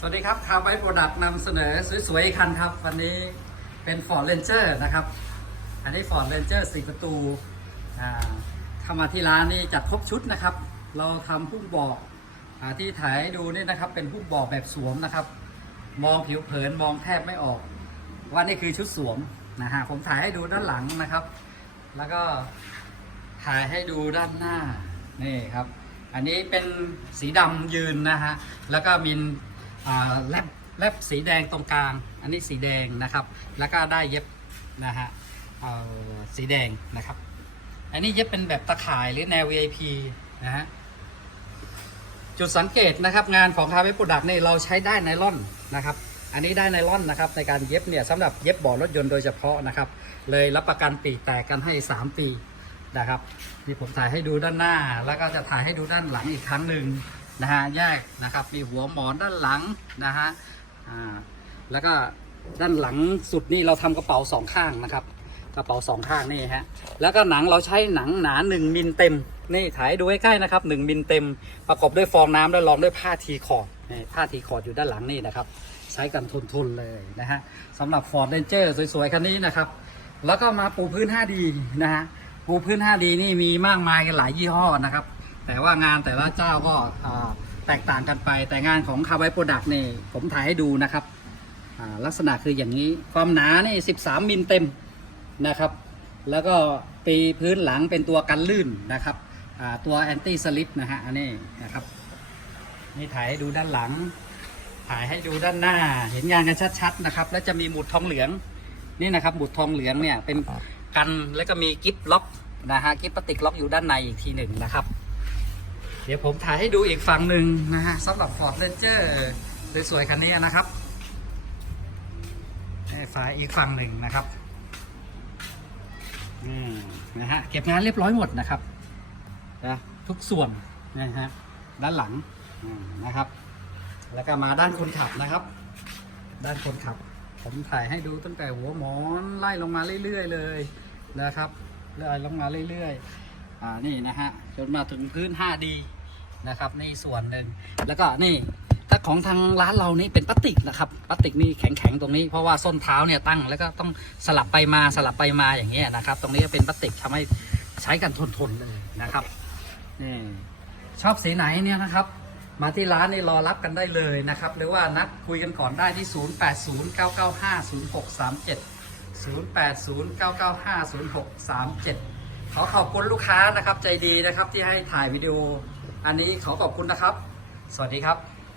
สวัสดีครับคาร์ไบโปรดักต์นำเสนอสวยๆอีกคันครับ วันนี้เป็น Ford Ranger นะครับ อันนี้ Ford Ranger 4 ประตูอ่าเข้ามาที่ร้านนี่จัดครบชุดนะครับ เราทำหุ้มบอกอที่ถ่ายดูนี่นะครับเป็นหุ้มบอกแบบสวมนะครับ มองผิวเผินมองแทบไม่ออก ว่านี่คือชุดสวมนะฮะผมถ่ายให้ดูด้านหลังนะครับ แล้วก็ถ่ายให้ดูด้านหน้านี่ครับ อันนี้เป็นสีดำยืนนะฮะแล้วก็มี แลบแลบสีแดงตรงกลาง อันนี้สีแดงนะครับ แล้วก็ได้เย็บนะฮะสีแดงนะครับ อันนี้เย็บเป็นแบบตะข่ายหรือแนว VIP นะฮะจุดสังเกตนะครับงานของคาเฟ่โปรดักต์นี่เราใช้ได้ไนล่อนนะครับ อันนี้ได้ไนล่อนนะครับในการเย็บเนี่ยสำหรับเย็บบ่อรถยนต์โดยเฉพาะนะครับ เลยรับประกันปีแตกกันให้ 3 ปีนะครับนี่ผมถ่ายให้ดูด้านหน้า แล้วก็จะถ่ายให้ดูด้านหลังอีกครั้งหนึ่ง นะฮะแยกนะครับมีหัวหมอนด้านหลังนะฮะอ่าแล้วก็ด้านหลังสุดนี่เราทำกระเป๋าสองข้างนะครับ กระเป๋าสองข้างนี่ฮะแล้วก็หนังเราใช้หนังหนา1มิลเต็มนี่ถ่ายให้ดูใกล้ๆนะครับ1มิลเต็ม ประกอบด้วยฟองน้ำแล้วรองด้วยผ้าทีคอร์ดนี่ผ้าทีคอร์ดอยู่ด้านหลังนี่นะครับ ใช้กันทนๆเลยนะฮะสำหรับ Ford Ranger สวยๆคันนี้นะครับ แล้วก็มาปูพื้น 5D นะฮะปูพื้น 5D นี่มีมากมายกันหลายยี่ห้อนะครับ แต่ว่างานแต่ละเจ้าก็แตกต่างกันไป แต่งานของคาร์ไบโปรดักต์นี่ผมถ่ายให้ดูนะครับลักษณะคืออย่างนี้ความหนานี่ 13 มิลเต็มนะครับ แล้วก็ปีพื้นหลังเป็นตัวกันลื่นนะครับตัวแอนตี้สลิปนะฮะอันนี้นะครับนี่ถ่ายให้ดูด้านหลัง ถ่ายให้ดูด้านหน้า เห็นงานกันชัดๆนะครับ แล้วจะมีหมุดทองเหลืองนี่นะครับหมุดทองเหลืองเนี่ยเป็นกันแล้วก็มีกิฟล็อกนะฮะกิฟพลาสติกล็อกอยู่ด้านในอีกทีหนึ่งนะครับ เดี๋ยวผมถ่ายให้ดูอีกฝั่งหนึ่งนะฮะสำหรับ Ford Ranger สวยๆคันนี้นะครับนี่ฝ่ายอีกฝั่งหนึ่งนะครับอืมนะฮะเก็บงานเรียบร้อยหมดนะครับนะทุกส่วนนะฮะด้านหลังอืมนะครับ แล้วก็มาด้านคนขับนะครับ ด้านคนขับ ผมถ่ายให้ดูตั้งแต่หัวหมอนไล่ลงมาเรื่อยๆเลยนะครับไล่ลงมาเรื่อยๆอ่านี่นะฮะจนมาถึงพื้น 5D นะครับนี่ส่วนหนึ่งแล้วก็นี่ถ้าของทางร้านเรานี่เป็นพลาสติกนะครับพลาสติกนี่แข็งๆตรงนี้เพราะว่าส้นเท้าเนี่ยตั้งแล้วก็ต้องสลับไปมาสลับไปมาอย่างเงี้ยนะครับ ตรงนี้ก็เป็นพลาสติกทำให้ใช้กันทนๆเลยนะครับนี่ชอบสีไหนเนี่ยนะครับ มาที่ร้านนี่รอรับกันได้เลยนะครับ หรือว่านัดคุยกันก่อนได้ที่ 0809950637 0809950637 ขอขอบคุณลูกค้านะครับใจดีนะครับที่ให้ถ่ายวิดีโอ อันนี้ขอขอบคุณนะครับ สวัสดีครับ